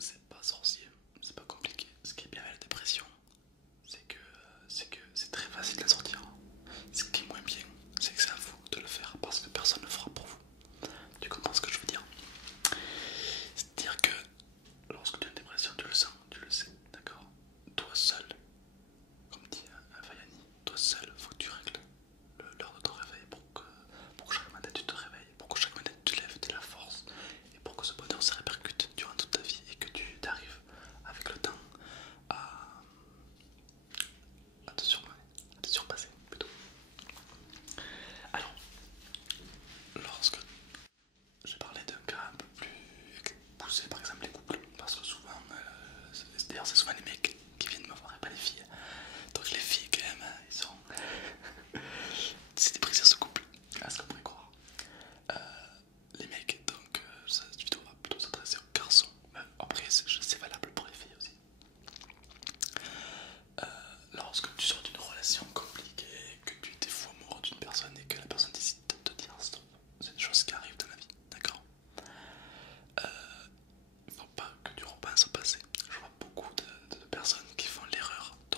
c'est pas sorcier, c'est pas compliqué. Ce qui est bien avec la dépression, c'est que c'est très facile de la sortir. Ce qui est moins bien, c'est que c'est à vous de le faire parce que personne ne le fera pour vous. Tu comprends ce que je veux dire? C'est-à-dire que lorsque tu as une dépression, tu le sens, tu le sais, d'accord? Toi seul, comme dit Vaiani, toi seul, faut que tu règles l'heure de ton réveil pour que chaque matin tu te réveilles, pour que chaque matin tu te lèves, tu aies la force et pour que ce bonheur se répercute durant toute ta vie et que tu arrives avec le temps à, à te surpasser plutôt. Alors, lorsque j'ai parlé d'un cas un peu plus poussé, par exemple les couples, parce que souvent, d'ailleurs c'est souvent les mecs qui viennent me voir et pas les filles. Donc les filles quand même, ils sont... c'est des prises à ce couple, à ce qu'on pourrait croire. Euh, les mecs, donc cette vidéo va plutôt s'adresser aux garçons. Après c'est valable pour les filles aussi. Lorsque tu sors d'une relation compliquée, que tu étais fou amoureux d'une personne et que la personne décide de te dire stop, c'est des choses qui arrivent dans la vie, d'accord? Il ne faut pas que tu repenses au passé. Je vois beaucoup de personnes qui font l'erreur de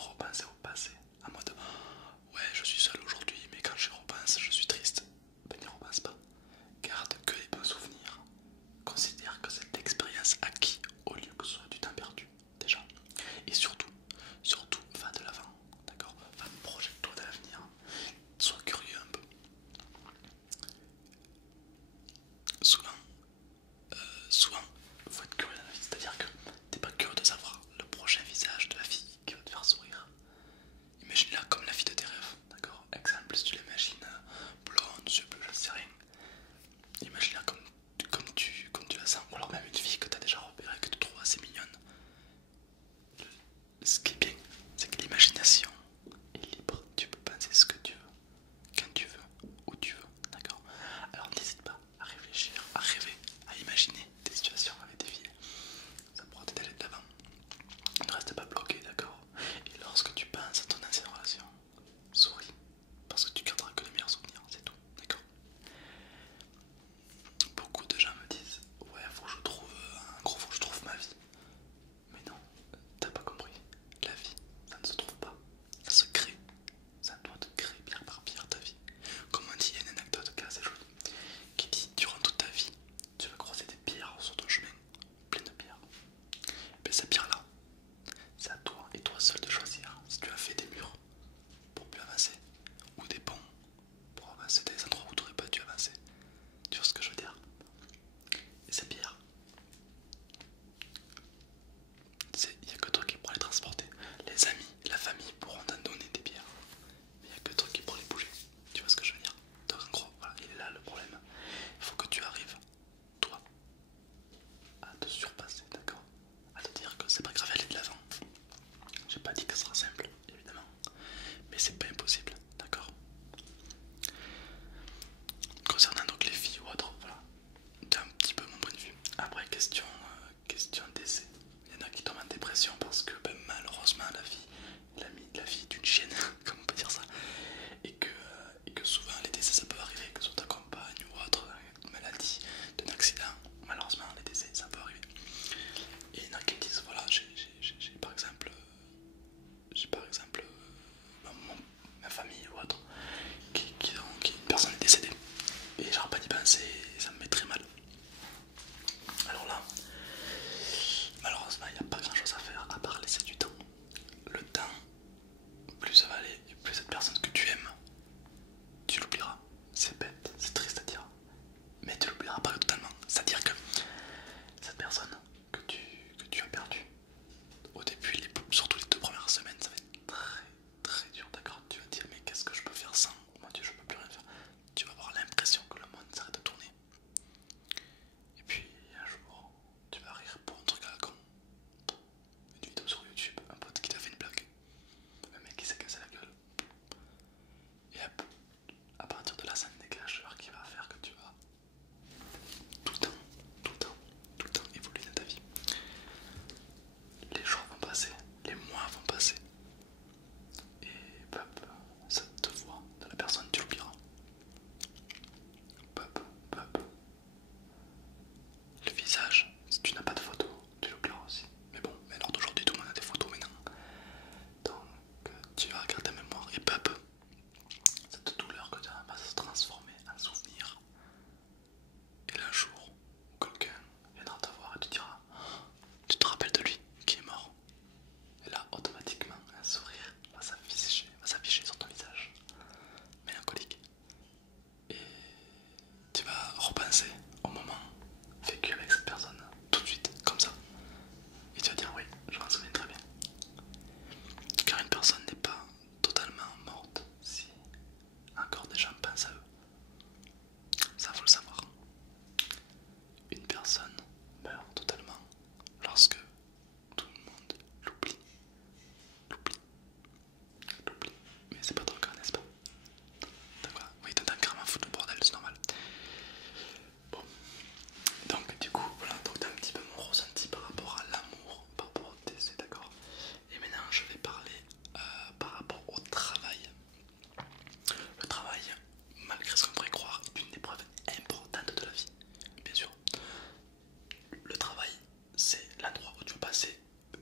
passer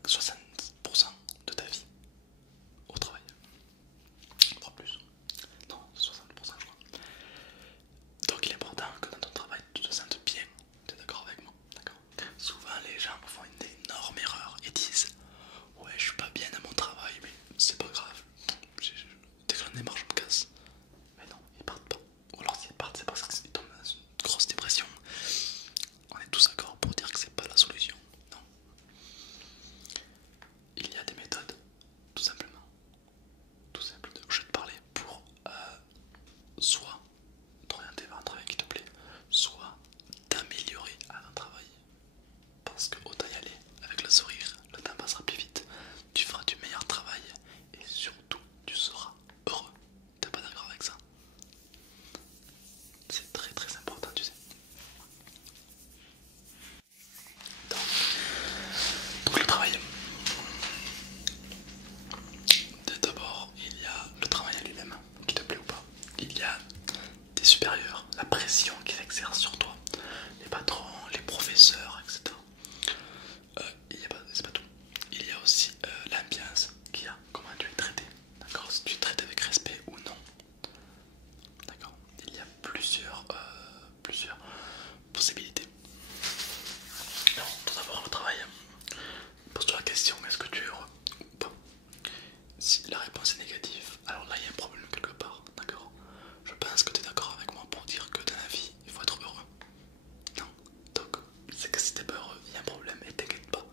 60% de ta vie au travail. Pas plus. Non, 60% je crois. Donc il est important que dans ton travail tu te sentes bien. Tu es d'accord avec moi? D'accord. Souvent les gens font une énorme erreur et disent ouais je suis pas bien à mon travail mais c'est pas grave. Dès que j'en ai marre je me casse. Mais non, ils partent pas. Ou alors s'ils partent c'est parce qu'ils tombent dans une grosse dépression. On est tous d'accord pour dire que c'est pas la solution. Non. Il y a des méthodes, tout simplement. Tout simple, je vais te parler pour soit t'orienter vers un travail qui te plaît, soit t'améliorer à un travail. Parce que autant y aller avec le sourire, le temps passera plus vite, tu feras du meilleur travail et surtout tu seras heureux. T'es pas d'accord avec ça? C'est très très important, tu sais. Donc le travail. D'abord, il y a le travail à lui-même, qui te plaît ou pas. Il y a tes supérieurs, la pression qu'ils exercent sur toi, les patrons, les professeurs, etc. C'est pas tout. Il y a aussi l'ambiance qu'il y a, comment tu es traité. D'accord, si tu es traité avec respect ou non. D'accord. Il y a plusieurs possibilités. Alors, tout d'abord, le travail. Pose-toi la question, est-ce que tu es heureux ou pas? Si la réponse est négative, alors là il y a un problème quelque part, d'accord? Je pense que tu es d'accord avec moi pour dire que dans la vie, il faut être heureux. Non, donc c'est que si t'es pas heureux, il y a un problème et t'inquiète pas.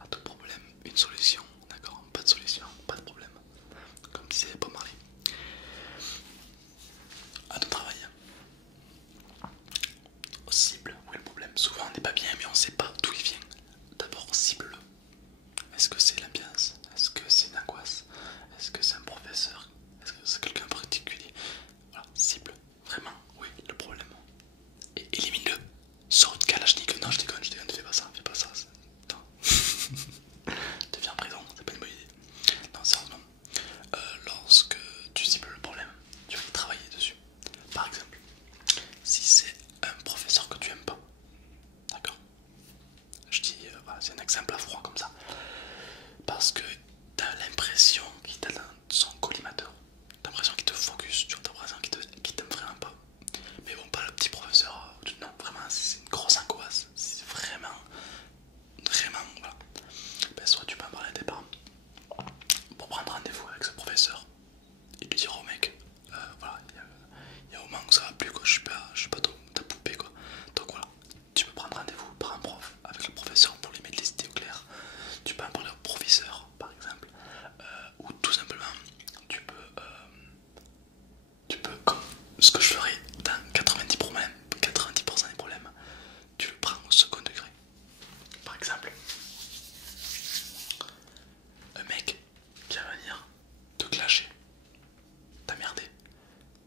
À tout problème, une solution, d'accord? Pas de solution, pas de problème. Comme disait Bob Marley. À ton travail. Cible, où est le problème? Souvent on n'est pas bien mais on sait pas d'où il vient. D'abord cible-le. Est-ce que c'est l'ambiance? Est-ce que c'est une angoisse? Est-ce que c'est un professeur? Est-ce que c'est quelqu'un en particulier? Voilà, cible. Vraiment, oui, le problème. Et élimine-le. Sors une kalachnik. Non, je déconne, fais pas ça, fais pas ça. Non. Tu viens en prison, c'est pas une bonne idée. Non, sérieusement. Lorsque tu cibles le problème, tu vas y travailler dessus. Par exemple, si c'est un professeur que tu aimes pas, d'accord? Je dis, voilà, c'est un exemple à froid comme ça. Parce que t'as l'impression qu'il t'a dans son collimateur. T'as l'impression qu'il te focus, tu vois, t'as l'impression qu'il t'aime vraiment pas. Mais bon, pas le petit professeur, non, vraiment, c'est une grosse angoisse. C'est vraiment, voilà. Ben, soit tu peux en parler à tes parents pour prendre rendez-vous avec ce professeur et lui dire au mec, voilà, il y a un moment où ça va plus, quoi, je suis pas ta poupée, quoi. Donc voilà, tu peux prendre rendez-vous par un prof avec le professeur pour lui mettre les idées au clair. Tu peux en parler au professeur par exemple, ou tout simplement tu peux comme ce que je ferais dans 90% des problèmes, tu le prends au second degré. Par exemple, un mec qui va venir te clasher, t'emmerder.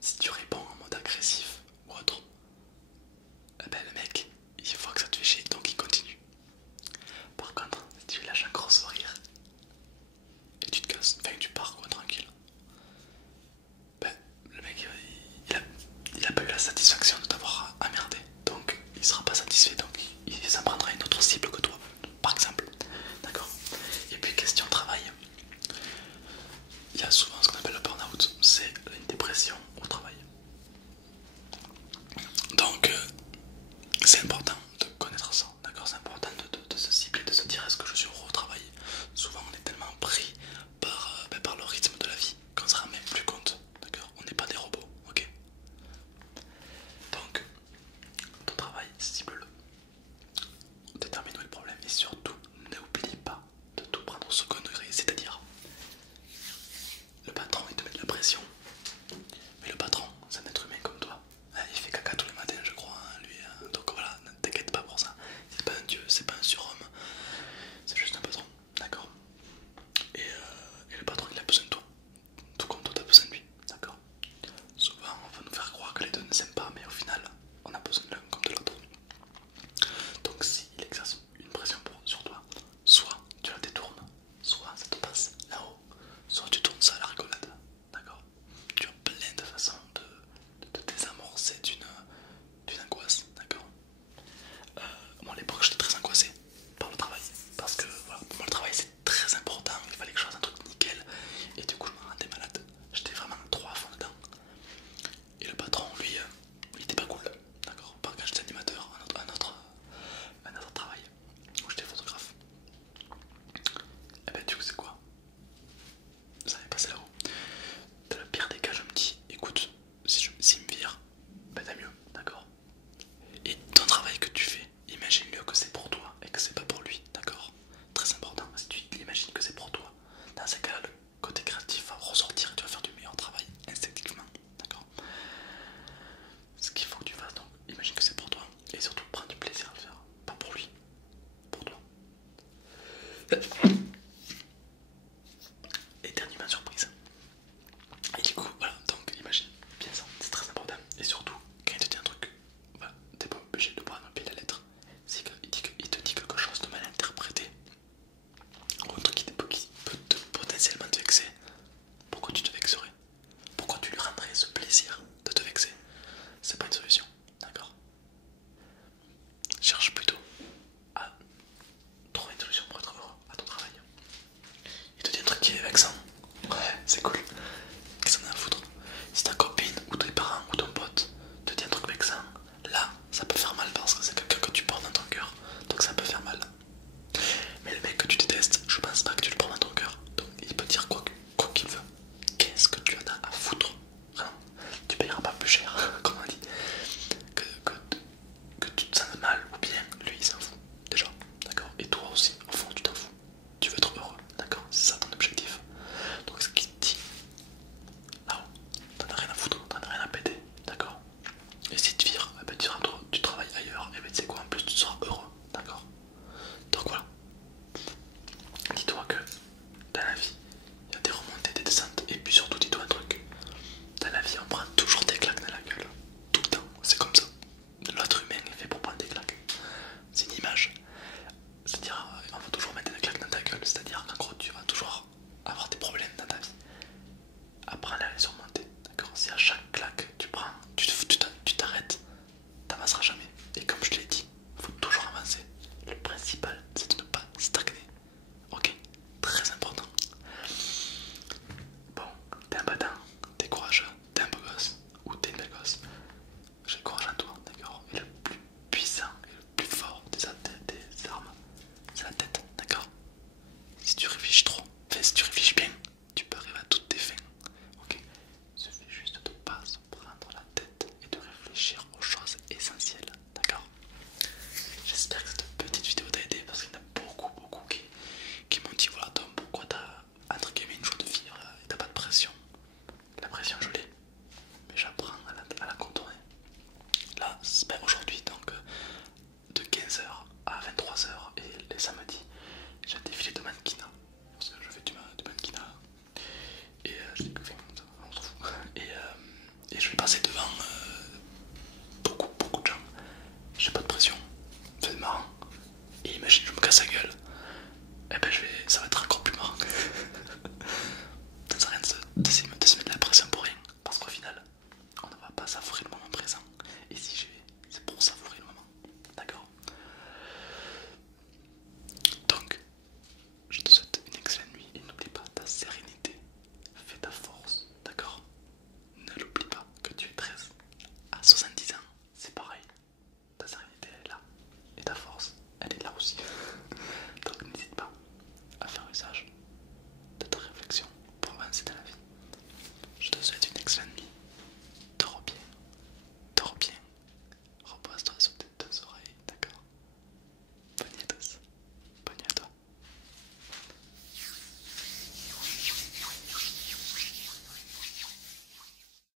Si tu réponds en mode agressif ou autre, eh ben le mec, il voit que ça te fait chier donc il continue. Par contre, si tu lui lâches un gros sourire et tu te casses, enfin tu pars quoi, tranquille, ben le mec il a pas eu la satisfaction de t'avoir emmerdé donc il sera pas satisfait donc il s'en prendra une autre cible que toi, par exemple. D'accord. Et puis question travail, il y a souvent ce qu'on appelle le burn-out, c'est une dépression au travail. Donc c'est important de connaître ça, d'accord? C'est important de se cibler, de se dire est-ce que je suis heureux au travail. Souvent on est tellement pris par le rythme de la vie qu'on se rend même plus compte, d'accord? On n'est pas des robots, ok? Donc ton travail, cible-le, détermine où est le problème et surtout n'oublie pas de tout prendre au second degré, c'est-à-dire le patron il te met de la pression, mais le patron c'est un être humain comme toi. Il fait caca tous les matins je crois, hein, lui, hein. Donc voilà, ne t'inquiète pas pour ça. C'est pas un dieu, c'est pas un surhomme, c'est juste un patron, d'accord? Et le patron il a besoin de toi, tout comme toi t'as besoin de lui, d'accord? Souvent on va nous faire croire que les deux ne s'aiment pas, mais au final on a besoin de l'un comme de l'autre. Donc s'il exerce une pression sur toi, soit tu la détournes, soit